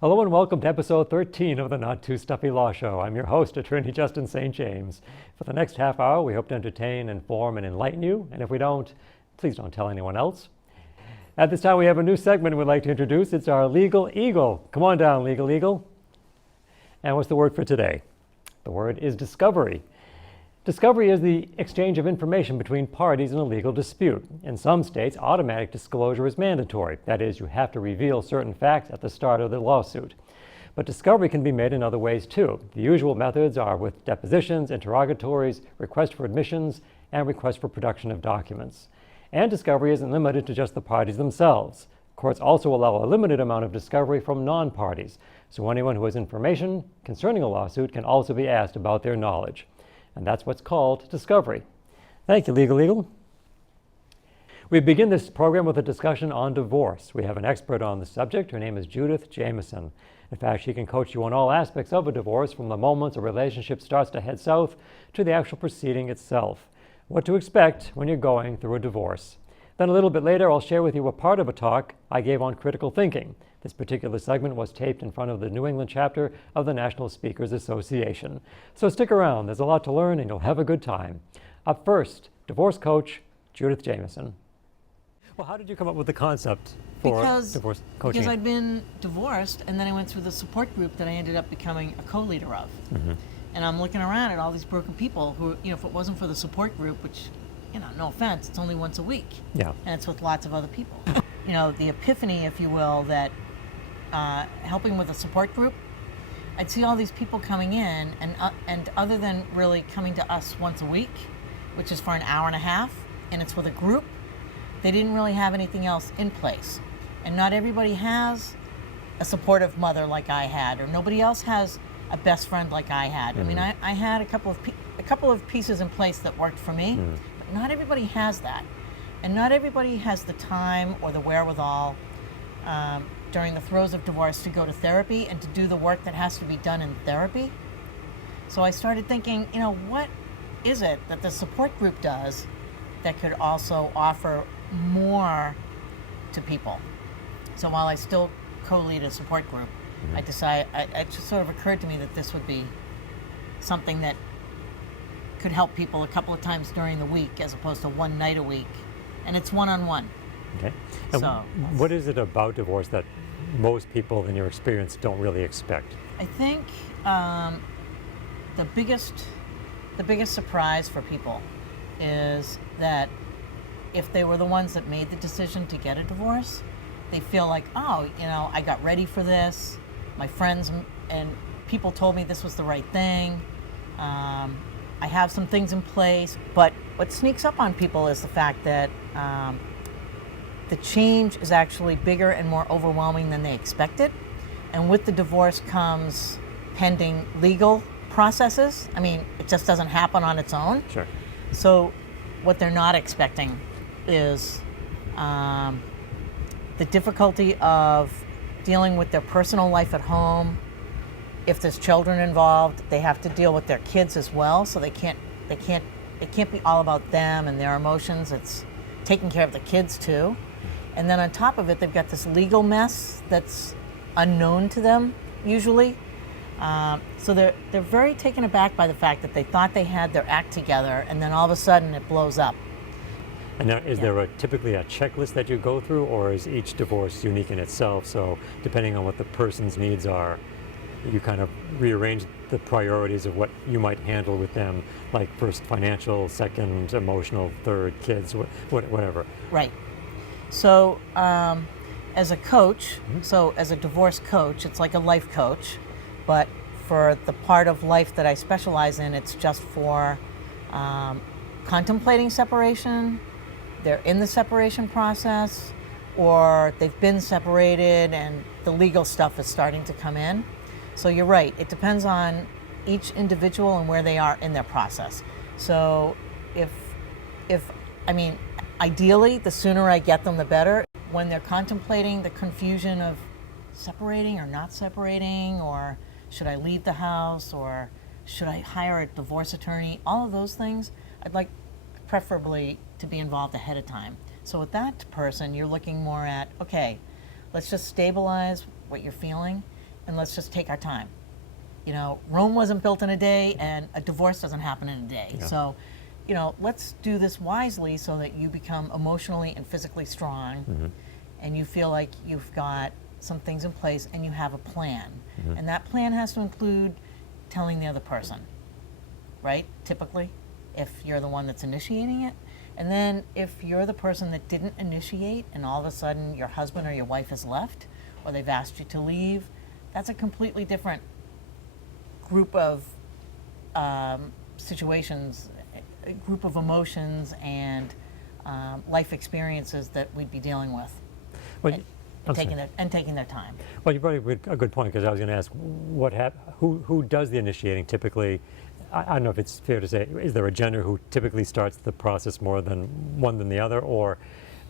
Hello and welcome to episode 13 of the Not Too Stuffy Law Show. I'm your host, Attorney Justin St. James. For the next half hour, we hope to entertain, inform, and enlighten you. And if we don't, please don't tell anyone else. At this time, we have a new segment we'd like to introduce. It's our Legal Eagle. Come on down, Legal Eagle. And what's the word for today? The word is discovery. Discovery is the exchange of information between parties in a legal dispute. In some states, automatic disclosure is mandatory. That is, you have to reveal certain facts at the start of the lawsuit. But discovery can be made in other ways too. The usual methods are with depositions, interrogatories, request for admissions, and request for production of documents. And discovery isn't limited to just the parties themselves. Courts also allow a limited amount of discovery from non-parties. So anyone who has information concerning a lawsuit can also be asked about their knowledge. And that's what's called discovery. Thank you, Legal Eagle. We begin this program with a discussion on divorce. We have an expert on the subject. Her name is Judith Jamison. In fact, she can coach you on all aspects of a divorce, from the moment a relationship starts to head south to the actual proceeding itself. What to expect when you're going through a divorce. Then a little bit later, I'll share with you a part of a talk I gave on critical thinking. This particular segment was taped in front of the New England chapter of the National Speakers Association. So stick around, there's a lot to learn and you'll have a good time. Up first, divorce coach Judith Jamison. Well, how did you come up with the concept for divorce coaching? Because I'd been divorced, and then I went through the support group that I ended up becoming a co-leader of. Mm-hmm. And I'm looking around at all these broken people who, if it wasn't for the support group, which, no offense, it's only once a week. Yeah. And it's with lots of other people. The epiphany, if you will, that helping with a support group, I'd see all these people coming in, and other than really coming to us once a week, which is for an hour and a half, and it's with a group, they didn't really have anything else in place. And not everybody has a supportive mother like I had, or nobody else has a best friend like I had. Mm-hmm. I mean, I had a couple of pieces in place that worked for me, but not everybody has that. And not everybody has the time or the wherewithal during the throes of divorce to go to therapy and to do the work that has to be done in therapy. So I started thinking, what is it that the support group does that could also offer more to people? So while I still co-lead a support group, I decided, it just sort of occurred to me that this would be something that could help people a couple of times during the week as opposed to one night a week. And it's one-on-one. Okay. And so, what is it about divorce that most people in your experience don't really expect? I think the biggest surprise for people is that if they were the ones that made the decision to get a divorce, they feel like, I got ready for this. My friends and people told me this was the right thing. I have some things in place. But what sneaks up on people is the fact that the change is actually bigger and more overwhelming than they expected. And with the divorce comes pending legal processes. I mean, it just doesn't happen on its own. Sure. So what they're not expecting is the difficulty of dealing with their personal life at home. If there's children involved, they have to deal with their kids as well. So it can't be all about them and their emotions. It's taking care of the kids too. And then on top of it, they've got this legal mess that's unknown to them usually. So they're very taken aback by the fact that they thought they had their act together, and then all of a sudden it blows up. And now, is there typically a checklist that you go through, or is each divorce unique in itself? So depending on what the person's needs are, you kind of rearrange the priorities of what you might handle with them, like first financial, second emotional, third kids, whatever. Right. So as a coach, so as a divorce coach, it's like a life coach, but for the part of life that I specialize in, it's just for contemplating separation. They're in the separation process, or they've been separated and the legal stuff is starting to come in. So you're right, it depends on each individual and where they are in their process. So ideally, the sooner I get them, the better. When they're contemplating the confusion of separating or not separating, or should I leave the house, or should I hire a divorce attorney, all of those things, I'd like preferably to be involved ahead of time. So with that person, you're looking more at, okay, let's just stabilize what you're feeling, and let's just take our time. You know, Rome wasn't built in a day, and a divorce doesn't happen in a day. Yeah. So, you know, let's do this wisely so that you become emotionally and physically strong, and you feel like you've got some things in place and you have a plan. And that plan has to include telling the other person, right? Typically, if you're the one that's initiating it. And then if you're the person that didn't initiate and all of a sudden your husband or your wife has left or they've asked you to leave, that's a completely different group of situations, a group of emotions and life experiences that we'd be dealing with. Well, Taking their time. Well, you brought up a good point, because I was going to ask who does the initiating typically. I don't know if it's fair to say, is there a gender who typically starts the process more than one than the other, or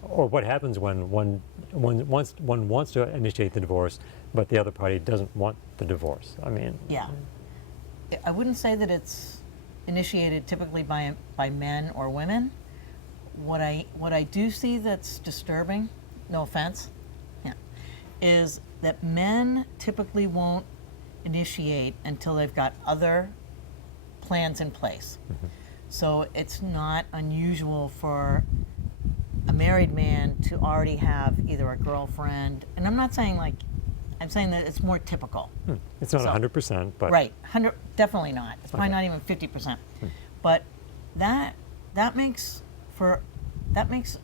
what happens when one wants to initiate the divorce, but the other party doesn't want the divorce? I mean, Yeah, I wouldn't say that it's initiated typically by men or women. What I do see that's disturbing, no offense, is that men typically won't initiate until they've got other plans in place. So it's not unusual for a married man to already have either a girlfriend, and I'm not saying like, I'm saying that it's more typical. it's not 100%, but Right, 100, definitely not. It's probably not even 50%. But that makes for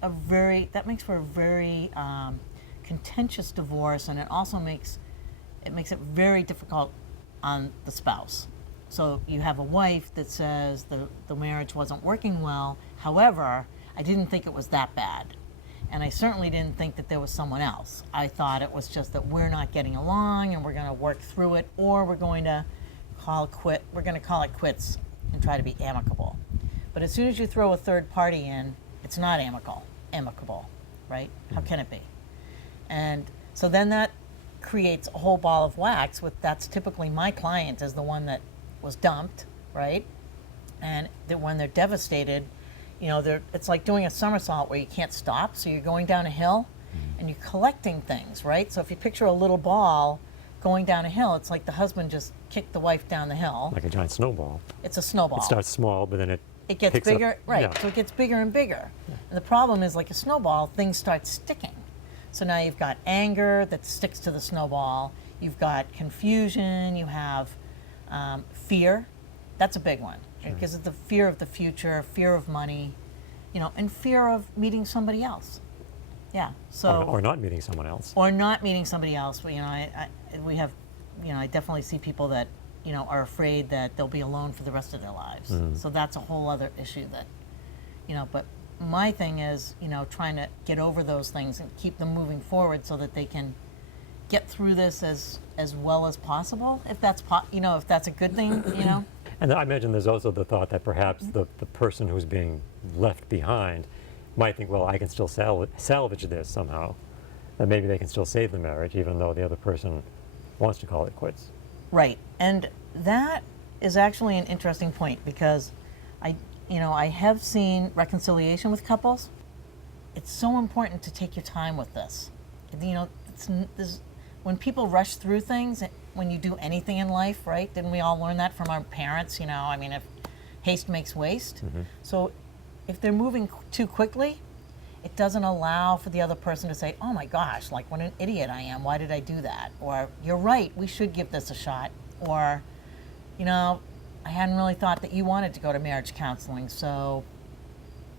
a very contentious divorce, and it also makes it very difficult on the spouse. So you have a wife that says the marriage wasn't working well. However, I didn't think it was that bad. And I certainly didn't think that there was someone else. I thought it was just that we're not getting along and we're going to work through it, or we're going to call it quits and try to be amicable. But as soon as you throw a third party in, it's not amicable, right? How can it be? And so then that creates a whole ball of wax. That's typically my client is the one that was dumped, right? And that when they're devastated, you know, it's like doing a somersault where you can't stop. So you're going down a hill and you're collecting things, right? So if you picture a little ball going down a hill, it's like the husband just kicked the wife down the hill. like a giant snowball. It's a snowball. It starts small, but then it Gets picks bigger, up. right? Yeah. So it gets bigger and bigger. And the problem is, like a snowball, things start sticking. So now you've got anger that sticks to the snowball. You've got confusion. You have fear. That's a big one, because of the fear of the future, fear of money, you know, and fear of meeting somebody else. Yeah. So or not meeting someone else. Or not meeting somebody else. You know, I definitely see people that, you know, are afraid that they'll be alone for the rest of their lives. So that's a whole other issue that, you know, but my thing is, you know, trying to get over those things and keep them moving forward so that they can get through this as well as possible, if that's if that's a good thing, you know. And I imagine there's also the thought that perhaps the person who's being left behind might think, well, I can still salvage this somehow, that maybe they can still save the marriage even though the other person wants to call it quits. Right, and that is actually an interesting point, because I have seen reconciliation with couples. It's so important to take your time with this. You know, when people rush through things, when you do anything in life, right? Didn't we all learn that from our parents? You know, I mean, if haste makes waste. So if they're moving too quickly, it doesn't allow for the other person to say, oh my gosh, like what an idiot I am. Why did I do that? Or you're right, we should give this a shot. Or, you know, I hadn't really thought that you wanted to go to marriage counseling, so,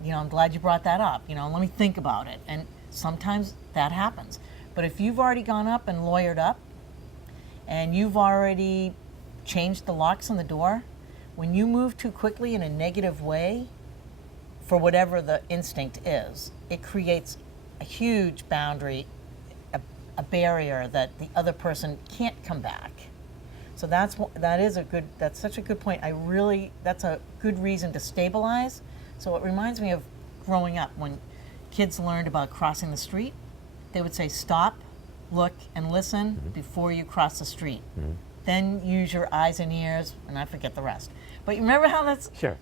you know, I'm glad you brought that up. You know, let me think about it. And sometimes that happens. But if you've already gone up and lawyered up, and you've already changed the locks on the door, when you move too quickly in a negative way, for whatever the instinct is, it creates a huge boundary, a barrier that the other person can't come back. So that's such a good point. That's a good reason to stabilize. So it reminds me of growing up when kids learned about crossing the street. They would say, stop, look, and listen before you cross the street. Then use your eyes and ears, and I forget the rest. But you remember how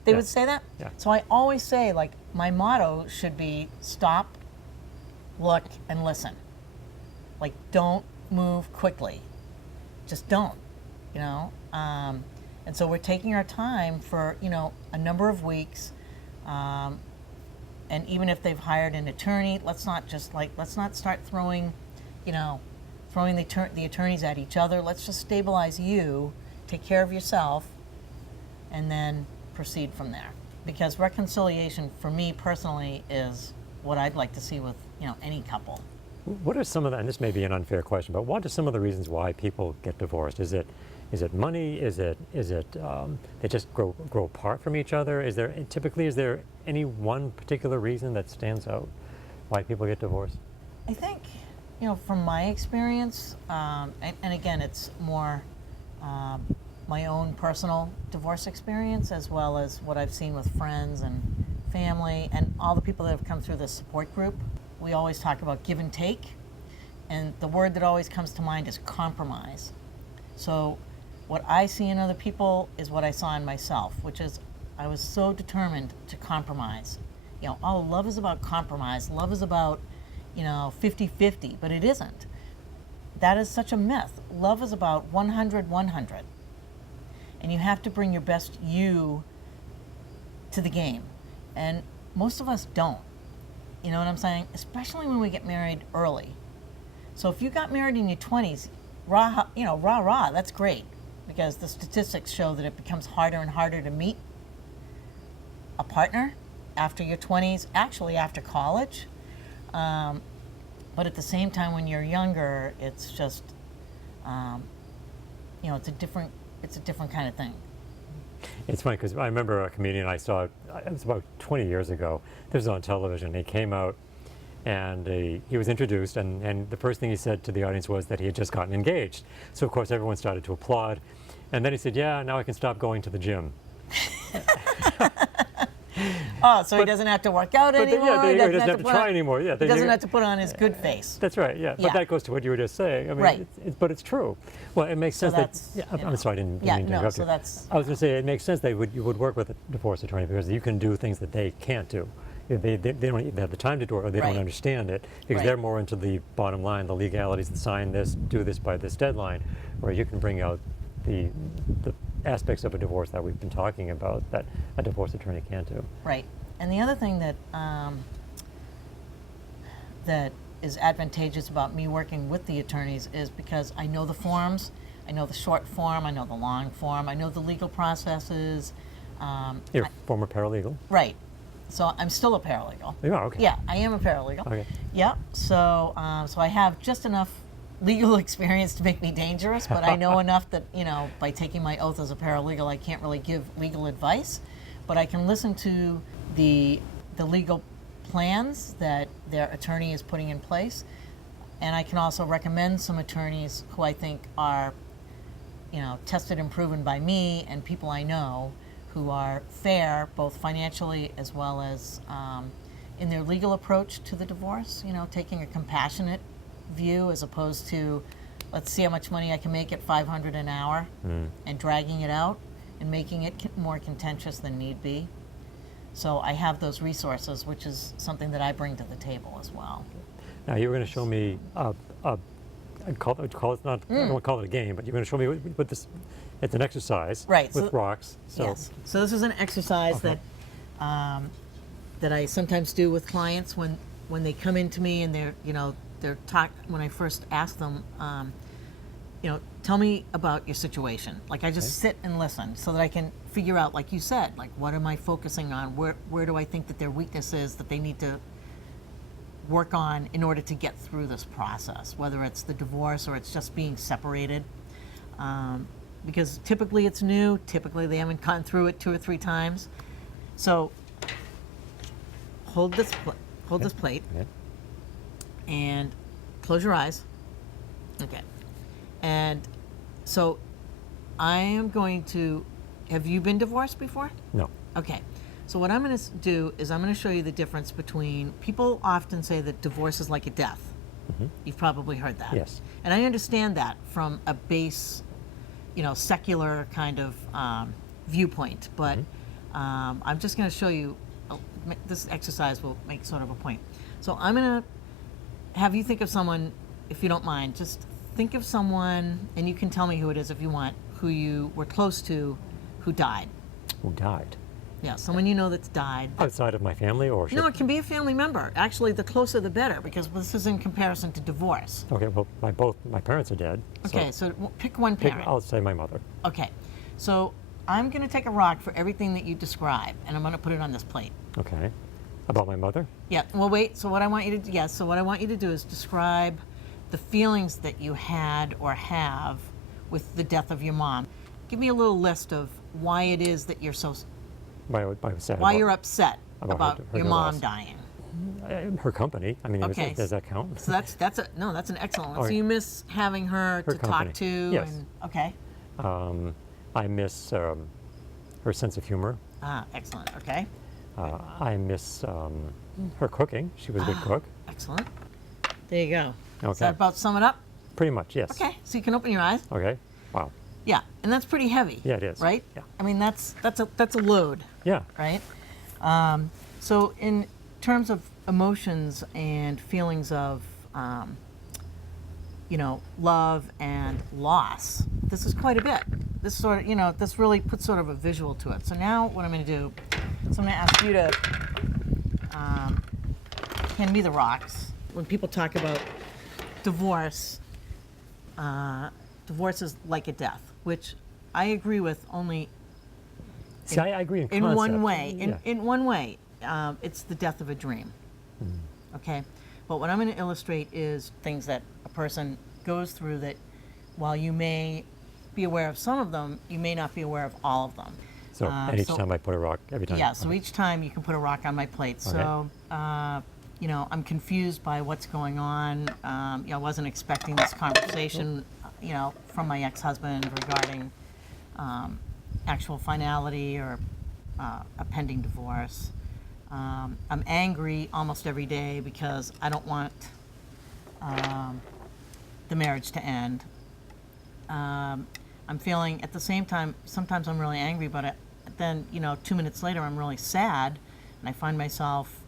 they would say that? Yeah. So I always say, like, my motto should be stop, look, and listen. Like, don't move quickly. just don't, you know. And so we're taking our time for, you know, a number of weeks. And even if they've hired an attorney, let's not start throwing, you know, throwing the attorneys at each other. Let's just stabilize you, take care of yourself, and then proceed from there. Because reconciliation, for me personally, is what I'd like to see with, you know, any couple. What are some of the, and this may be an unfair question, but what are some of the reasons why people get divorced? Is it money? Is it they just grow apart from each other? Is there any one particular reason that stands out why people get divorced? I think, you know, from my experience, and again, it's more my own personal divorce experience, as well as what I've seen with friends and family and all the people that have come through this support group. We always talk about give and take, and the word that always comes to mind is compromise. So what I see in other people is what I saw in myself, which is I was so determined to compromise. You know, oh, love is about compromise. Love is about, you know, 50-50, but it isn't. That is such a myth. Love is about 100-100. And you have to bring your best you to the game. And most of us don't. You know what I'm saying? Especially when we get married early. So if you got married in your 20s, rah, that's great. Because the statistics show that it becomes harder and harder to meet a partner after your 20s, actually after college. But at the same time, when you're younger, it's just, you know, it's a different kind of thing. It's funny because I remember a comedian I saw, it was about 20 years ago. This was on television. He came out and he was introduced, and the first thing he said to the audience was that he had just gotten engaged. So of course everyone started to applaud. And then he said, yeah, now I can stop going to the gym. Oh, so he doesn't have to work out anymore? He doesn't have to try anymore. Yeah, he doesn't have to put on his good face. That's right, yeah. But that goes to what you were just saying. I mean, right. But it's true. Well, it makes sense I'm sorry, I didn't mean to interrupt you. I was going to say, it makes sense that you would work with a divorce attorney because you can do things that they can't do. They don't even have the time to do it, or they don't understand it, because they're more into the bottom line, the legalities, the sign this, do this by this deadline, where you can bring out the aspects of a divorce that we've been talking about that a divorce attorney can't do. Right. And the other thing that that is advantageous about me working with the attorneys is because I know the forms, I know the short form, I know the long form, I know the legal processes. You're a former paralegal. Right. So I'm still a paralegal. You are, okay. Yeah, I am a paralegal. Okay. Yeah. So so I have just enough legal experience to make me dangerous, but I know enough that, you know, by taking my oath as a paralegal, I can't really give legal advice, but I can listen to the legal plans that their attorney is putting in place, and I can also recommend some attorneys who I think are, you know, tested and proven by me and people I know who are fair, both financially as well as in their legal approach to the divorce, you know, taking a compassionate view as opposed to, let's see how much money I can make at $500 an hour and dragging it out and making it more contentious than need be. So I have those resources, which is something that I bring to the table as well. Now you were going to show me, I'd call it not, I don't want to call it a game, but you're going to show me with this, it's an exercise with rocks. So. Yes. So this is an exercise that I sometimes do with clients when they come into me and when I first ask them, you know, tell me about your situation. Like I just sit and listen so that I can figure out, like you said, like what am I focusing on? Where do I think that their weakness is that they need to work on in order to get through this process, whether it's the divorce or it's just being separated. Because typically it's new, typically they haven't gone through it 2 or 3 times. So hold this plate and close your eyes. Okay. And so I am going to, have you been divorced before? No. Okay. So what I'm going to do is I'm going to show you the difference between, people often say that divorce is like a death. Mm-hmm. You've probably heard that. Yes. And I understand that from a base, you know, secular kind of viewpoint. But I'm just going to show you, this exercise will make sort of a point. So I'm going to have you think of someone, if you don't mind, just think of someone, and you can tell me who it is if you want, who you were close to, who died. Who died? Yeah, someone you know that's died. Outside of my family, or should... No, it can be a family member. Actually, the closer the better, because this is in comparison to divorce. Okay, well, both my parents are dead. Okay, so pick one parent. I'll say my mother. Okay, so I'm going to take a rock for everything that you describe, and I'm going to put it on this plate. Okay. About my mother? Yeah, well, wait, so what I want you to, yes, so what I want you to do is describe the feelings that you had or have with the death of your mom. Give me a little list of why it is that you're so... Why you're upset about your mom dying. Her company. I mean, Okay. does that count? So that's an excellent one. So Okay. you miss having her to company. talk to. Yes. And, okay. I miss her sense of humor. Ah, excellent. Okay. I miss her cooking. She was a good cook. Excellent. There you go. Okay. Does that about sum it up? Pretty much, yes. Okay. So you can open your eyes. Okay. Wow. Yeah, and that's pretty heavy. Yeah, it is. Right? Yeah. I mean, that's a load. Yeah. Right? So in terms of emotions and feelings of, love and loss, this is quite a bit. This sort of, this really puts sort of a visual to it. So now what I'm going to do is I'm going to ask you to hand me the rocks. When people talk about divorce, divorce is like a death, which I agree with only See, I agree in in concept. one way. Yeah. In one way, it's the death of a dream. Okay, but what I'm going to illustrate is things that a person goes through that, while you may be aware of some of them, you may not be aware of all of them. So, and each time I put a rock, every time. Yeah, so each time you can put a rock on my plate. Okay. So, I'm confused by what's going on. I wasn't expecting this conversation, from my ex-husband regarding actual finality or a pending divorce. I'm angry almost every day because I don't want the marriage to end. I'm feeling at the same time, sometimes I'm really angry, but then, 2 minutes later, I'm really sad, and I find myself,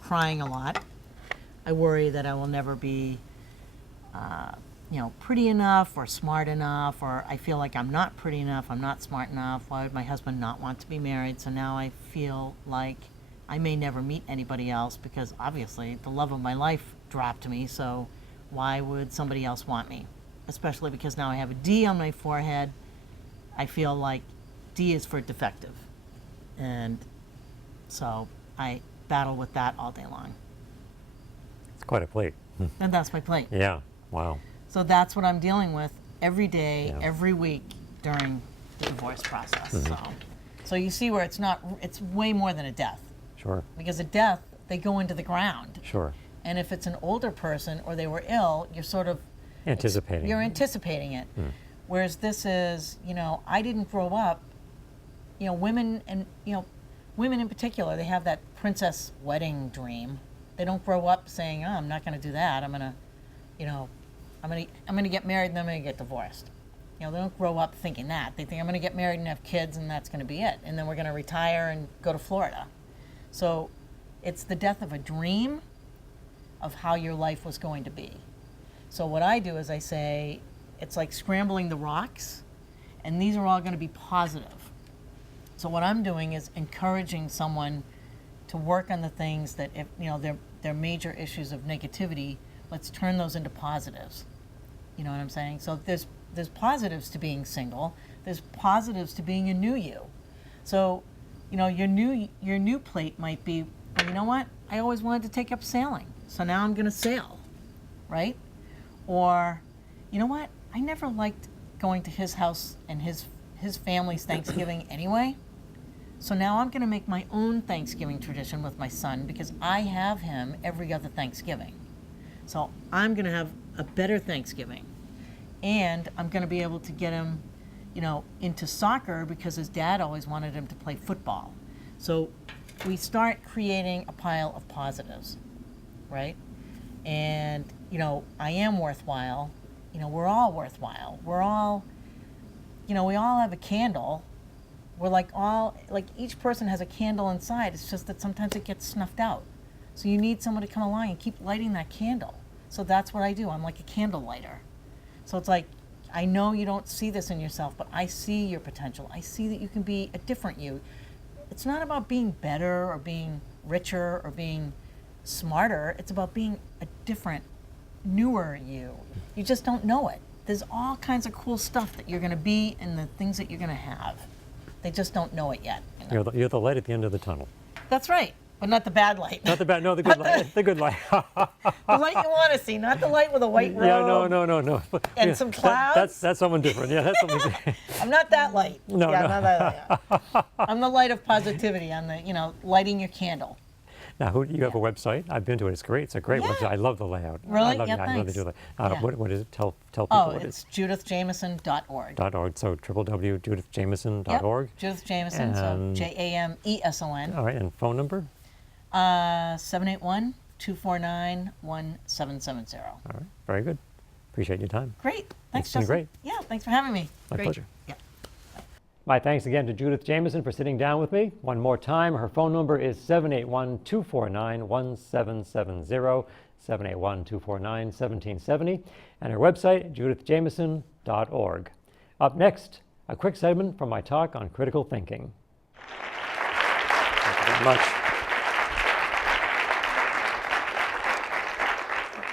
crying a lot. I worry that I will never be, pretty enough or smart enough, or I feel like I'm not pretty enough, I'm not smart enough. Why would my husband not want to be married? So now I feel like I may never meet anybody else because obviously the love of my life dropped me, so why would somebody else want me? Especially because now I have a D on my forehead. I feel like D is for defective. And so I battle with that all day long. It's quite a plate. And that's my plate. Yeah. Wow. So that's what I'm dealing with every day, Yeah. every week during the divorce process. So you see where it's way more than a death. Sure. Because a death, they go into the ground. Sure. And if it's an older person or they were ill, you're sort of Anticipating. You're anticipating it. Whereas this is, I didn't grow up, women and, women in particular, they have that princess wedding dream. They don't grow up saying, oh, I'm not going to do that. I'm going to, I'm going to get married and then I'm going to get divorced. They don't grow up thinking that. They think I'm going to get married and have kids and that's going to be it. And then we're going to retire and go to Florida. So it's the death of a dream of how your life was going to be. So what I do is I say, it's like scrambling the rocks, and these are all going to be positive. So what I'm doing is encouraging someone to work on the things that, if they're major issues of negativity, let's turn those into positives. You know what I'm saying? So there's positives to being single. There's positives to being a new you. So, your new plate might be, well, you know what? I always wanted to take up sailing, so now I'm going to sail, right? Or, you know what? I never liked going to his house and his family's Thanksgiving anyway. So now I'm going to make my own Thanksgiving tradition with my son because I have him every other Thanksgiving. So I'm going to have a better Thanksgiving. And I'm going to be able to get him, into soccer because his dad always wanted him to play football. So we start creating a pile of positives, right? And, I am worthwhile. We're all worthwhile. We're all, we all have a candle. We're like each person has a candle inside. It's just that sometimes it gets snuffed out. So you need someone to come along and keep lighting that candle. So that's what I do. I'm like a candle lighter. So it's like, I know you don't see this in yourself, but I see your potential. I see that you can be a different you. It's not about being better or being richer or being smarter. It's about being a different, newer you. You just don't know it. There's all kinds of cool stuff that you're going to be and the things that you're going to have. They just don't know it yet. You know? You're the light at the end of the tunnel. That's right, but not the bad light. Not the bad, no, the good light. The good light. The light you want to see, not the light with a white robe. Yeah, no. And Yeah, some clouds. That's someone different. Yeah, that's something different. I'm not that light. No, yeah, no. Not that light. I'm the light of positivity. I'm the, lighting your candle. Now, you have a website. I've been to it. It's great. It's a great Yeah. website. I love the layout. Really? I love, Yeah, I love they thanks. do that. Yeah. What is it? Tell people Oh, what it it's is. judithjameson.org. .org. So www.judithjameson.org. Yep. Judith Jameson, so And- Jameson. All right, and phone number? 781-249-1770. All right, very good. Appreciate your time. Great. Thanks, It's been Justin. great. Yeah, thanks for having me. My Great. pleasure. Yeah. My thanks again to Judith Jameson for sitting down with me. One more time, her phone number is 781-249-1770, 781-249-1770, and her website, judithjameson.org. Up next, a quick segment from my talk on critical thinking. Thank you very much.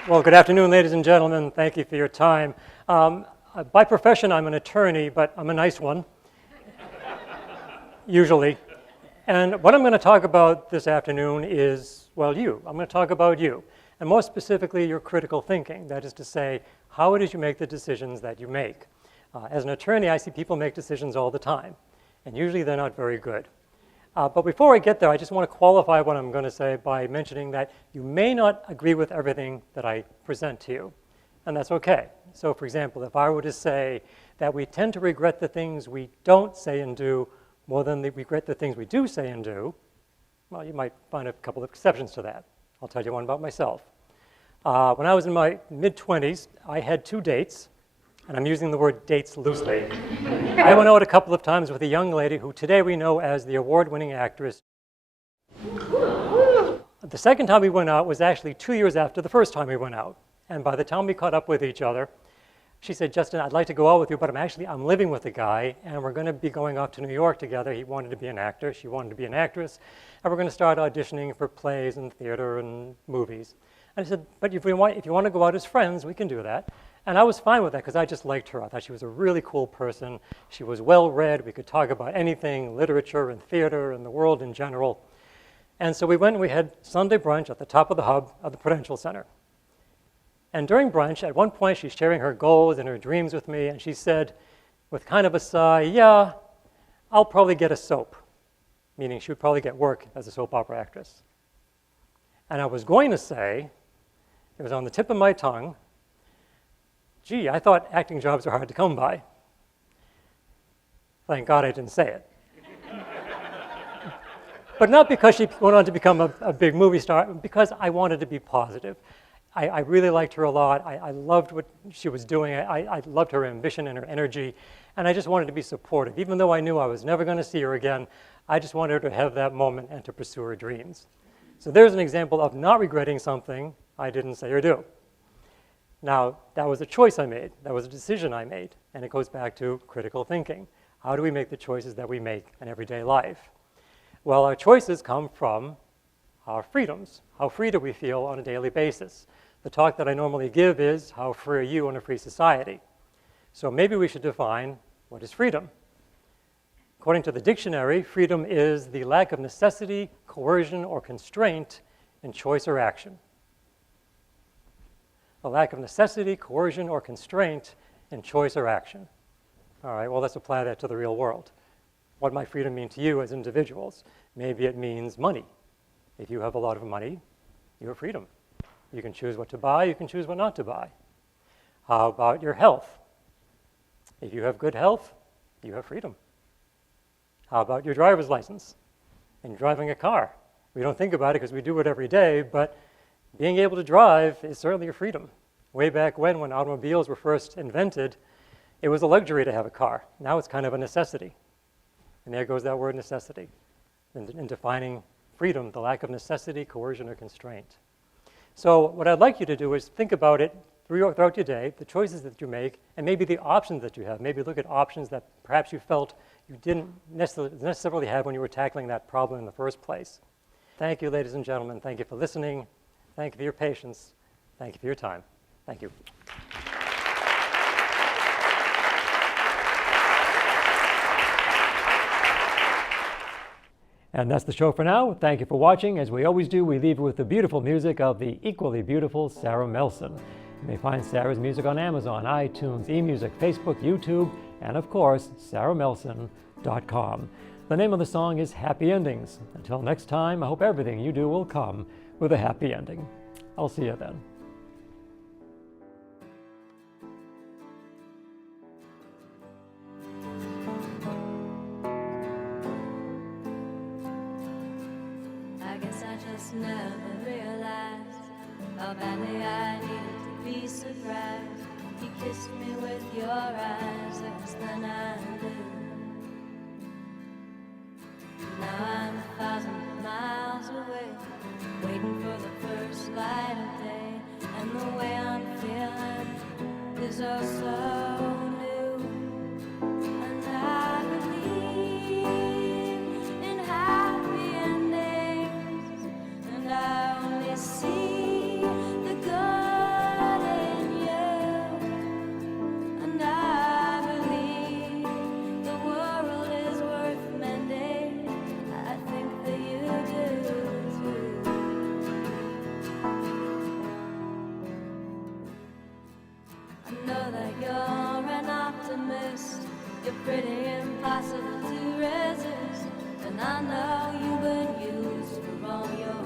Well, good afternoon, ladies and gentlemen. Thank you for your time. By profession, I'm an attorney, but I'm a nice one. Usually. And what I'm going to talk about this afternoon is, well, you. I'm going to talk about you, and more specifically, your critical thinking. That is to say, how it is you make the decisions that you make. As an attorney, I see people make decisions all the time, and usually they're not very good. But before I get there, I just want to qualify what I'm going to say by mentioning that you may not agree with everything that I present to you, and that's okay. So, for example, if I were to say that we tend to regret the things we don't say and do more than we regret the things we do say and do, well, you might find a couple of exceptions to that. I'll tell you one about myself. When I was in my mid-20s, I had 2 dates, and I'm using the word dates loosely. I went out a couple of times with a young lady who today we know as the award-winning actress. The second time we went out was actually 2 years after the first time we went out. And by the time we caught up with each other, she said, Justin, I'd like to go out with you, but I'm living with a guy, and we're going to be going off to New York together. He wanted to be an actor. She wanted to be an actress. And we're going to start auditioning for plays and theater and movies. And I said, but if you want to go out as friends, we can do that. And I was fine with that because I just liked her. I thought she was a really cool person. She was well-read. We could talk about anything, literature and theater and the world in general. And so we went and we had Sunday brunch at the top of the hub of the Prudential Center. And during brunch, at one point, she's sharing her goals and her dreams with me, and she said, with kind of a sigh, yeah, I'll probably get a soap, meaning she would probably get work as a soap opera actress. And I was going to say, it was on the tip of my tongue, gee, I thought acting jobs are hard to come by. Thank God I didn't say it. But not because she went on to become a big movie star, because I wanted to be positive. I really liked her a lot. I loved what she was doing. I loved her ambition and her energy, and I just wanted to be supportive. Even though I knew I was never going to see her again, I just wanted her to have that moment and to pursue her dreams. So there's an example of not regretting something I didn't say or do. Now, that was a choice I made. That was a decision I made, and it goes back to critical thinking. How do we make the choices that we make in everyday life? Well, our choices come from our freedoms. How free do we feel on a daily basis? The talk that I normally give is, how free are you in a free society? So maybe we should define what is freedom. According to the dictionary, freedom is the lack of necessity, coercion, or constraint in choice or action. The lack of necessity, coercion, or constraint in choice or action. All right, well, let's apply that to the real world. What might freedom mean to you as individuals? Maybe it means money. If you have a lot of money, you have freedom. You can choose what to buy, you can choose what not to buy. How about your health? If you have good health, you have freedom. How about your driver's license and driving a car? We don't think about it because we do it every day, but being able to drive is certainly a freedom. Way back when automobiles were first invented, it was a luxury to have a car. Now it's kind of a necessity. And there goes that word necessity in defining freedom, the lack of necessity, coercion, or constraint. So what I'd like you to do is think about it throughout your day, the choices that you make, and maybe the options that you have. Maybe look at options that perhaps you felt you didn't necessarily have when you were tackling that problem in the first place. Thank you, ladies and gentlemen. Thank you for listening. Thank you for your patience. Thank you for your time. Thank you. And that's the show for now. Thank you for watching. As we always do, we leave you with the beautiful music of the equally beautiful Sarah Melson. You may find Sarah's music on Amazon, iTunes, eMusic, Facebook, YouTube, and of course, sarahmelson.com. The name of the song is Happy Endings. Until next time, I hope everything you do will come with a happy ending. I'll see you then. I guess I just never realized how badly I needed to be surprised. You kissed me with your eyes less than I knew. Now I'm 1,000 miles away, waiting for the first light of day. And the way I'm feeling is oh so new. And I believe in happy endings, and I only see the good in you. And I believe the world is worth mending. I think that you do too. I know that you're an optimist. You're pretty impossible to resist. And I know you've been used for all your